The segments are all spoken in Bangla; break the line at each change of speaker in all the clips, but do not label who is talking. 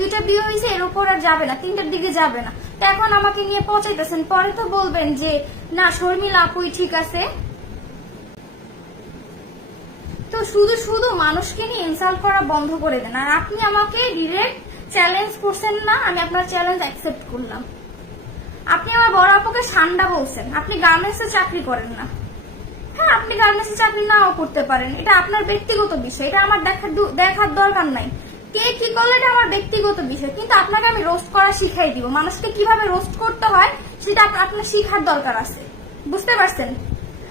দুইটা বিয়ে হয়েছে, এর উপর আর যাবে না, তিনটার দিকে যাবে না। তো এখন আমাকে নিয়ে পচাইতেছেন, পরে তো বলবেন যে, না, শর্মিলা আপুই ঠিক আছে। তো শুধু শুধু মানুষকে নিয়ে ইনসাল্ট করা বন্ধ করে দেন। আর আপনি আমাকে ডিরেক্ট চ্যালেঞ্জ করছেন না, আমি আপনার চ্যালেঞ্জ অ্যাকসেপ্ট করলাম। আপনি আমার বড় আপুকে সান্ডা বলছেন, আপনি গার্মেন্টসে চাকরি করেন না। হ্যাঁ আপনি গার্মেন্টসে চাকরি নাও করতে পারেন, এটা আপনার ব্যক্তিগত বিষয়, এটা আমার দেখার দেখার দরকার নাই। কে কি করলে আমার ব্যক্তিগত বিষয়, কিন্তু আপনাকে আমি রোস্ট করা শিখাই দিব। মানুষকে কীভাবে রোস্ট করতে হয়, সেটা আপ- আপনার শিখার দরকার আছে। বুঝতে পারছেন?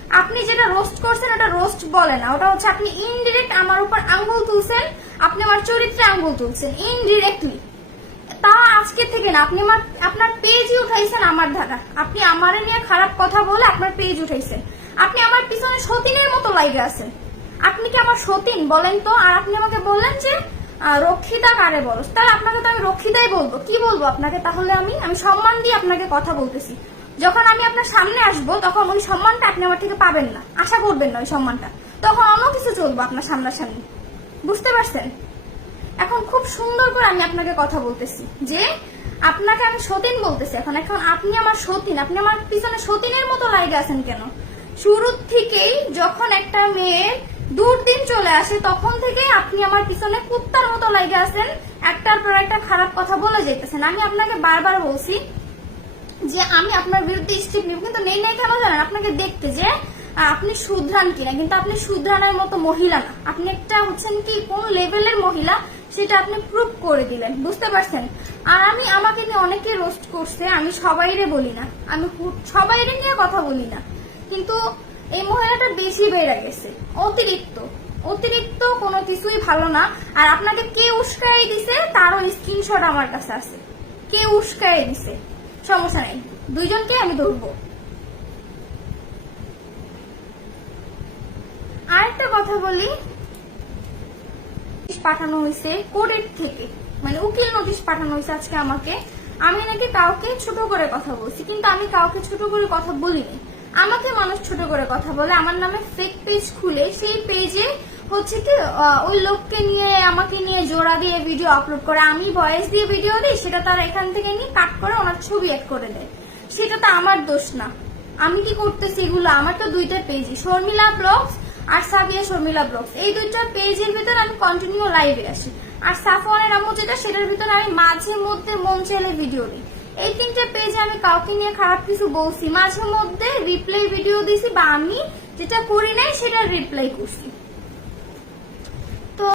আপনি যেটা রোস্ট করছেন, ওটা রোস্ট বলে না। ওটা হচ্ছে আপনি ইনডিরেক্ট আমার উপর আঙ্গুল তুলছেন, আপনি আমার চরিত্রে আঙ্গুল তুলছেন ইনডিরেক্টলি তা আজকে থেকে না, আপনি আমার আপনার পেজই উঠাইছেন আমার ধারা আপনি আমারে নিয়ে খারাপ কথা বলে আপনার পেজ উঠাইছেন। আপনি আমার পিছনে সতীনের মতো লাইগে আছেন। আপনি কি আমার সতীন বলেন তো? আর আপনি আমাকে বললেন যে রক্ষিতা কারে বলো? তাহলে আপনাকে তো আমি রক্ষিতাই বলব। কি বলব আপনাকে তাহলে আমি? আমি সম্মান দিয়ে আপনাকে কথা বলতেছি। যখন আমি আপনার সামনে আসব, তখন ওই সম্মানটা আপনি আমার থেকে পাবেন না। আশা করবেন না ওই সম্মানটা। তখন অন্য কিছু চলবো আপনার সামনাসামনি। বুঝতে পারছেন? এখন খুব সুন্দর করে আমি আপনাকে কথা বলতেছি যে, আপনাকে আমি সতীন বলতেছি এখন। এখন আপনি আমার সতীন। আপনি আমার পিছনে সতীনের মতো লাইগে আছেন কেন? শুরুর থেকেই যখন একটা মেয়ে দুর্দিন চলে আসে, তখন থেকে আপনি আমার পিছনে কুত্তার মতো লাইগে আছেন। একটার পর একটা খারাপ কথা বলে যেতেছেন আমি আপনাকে বারবার বলছি যে আমি আপনার বিরুদ্ধে স্টেপ নিব, কিন্তু নেই নেই কেন জানেন? আপনাকে দেখতে যে আপনি শুধরান কিনা, কিন্তু আপনি শুধরানোর মতো মহিলা না। আপনি একটা হচ্ছেন কি, কোন লেভেলের মহিলা, সেটা আপনি প্রুভ করে দিলেন, বুঝতে পারছেন? আর আমি, আমাকে নিয়ে অনেকে রোস্ট করছে, আমি সবাইরে বলি না, আমি সবাইরে নিয়ে কথা বলি না। কিন্তু এই মহিলাটা বেশি বেড়ে গেছে, অতিরিক্ত। অতিরিক্ত কোনো কিছুই ভালো না। আর আপনাকে কে উস্কাই দিছে? তারও স্ক্রিনশট আমার কাছে আছে। কে উস্কাই দিছে? সমস্যা নেই। দুইজনকে আমি ধরবো। আরেকটা কথা বলি। পাঠানো হয়েছে কোর্টের থেকে। মানে উকিল নোটিশ পাঠানো হয়েছে আজকে আমাকে। আমি নাকি কাউকে ছোট করে কথা বলছি, কিন্তু আমি কাউকে ছোট করে কথা বলিনি। আমাকে মানুষ ছোট করে কথা বলে, আমার নামে ফেক পেজ খুলে, সেই পেজে হচ্ছে কি ওই লোককে নিয়ে, আমাকে নিয়ে জোড়া দিয়ে ভিডিও আপলোড করে, আমি ভয়েস দিয়ে ভিডিও দিই, সেটা তারা এখান থেকে নিয়ে কাট করে ওনার ছবি এক করে দেয়। সেটা তো আমার দোষ না। আমি কি করতেছি এগুলো? আমার তো দুইটা পেজই শর্মিলা ব্লগস আর সাবিয়া শর্মিলা ব্লগস এই দুইটা পেজের ভিতরে আমি কন্টিনিউ লাইভে আসি। আর সাফওয়ানের আম্মু যেটা, সেটার ভিতরে আমি মাঝে মধ্যে মন চাইলে ভিডিও দিই। এই তিনটা পেজে আমি কাউকে নিয়ে খারাপ কিছু বলছি। মাঝে মধ্যে রিপ্লাই ভিডিও দিছি বা আমি যেটা করি নাই সেটা রিপ্লাই করছি।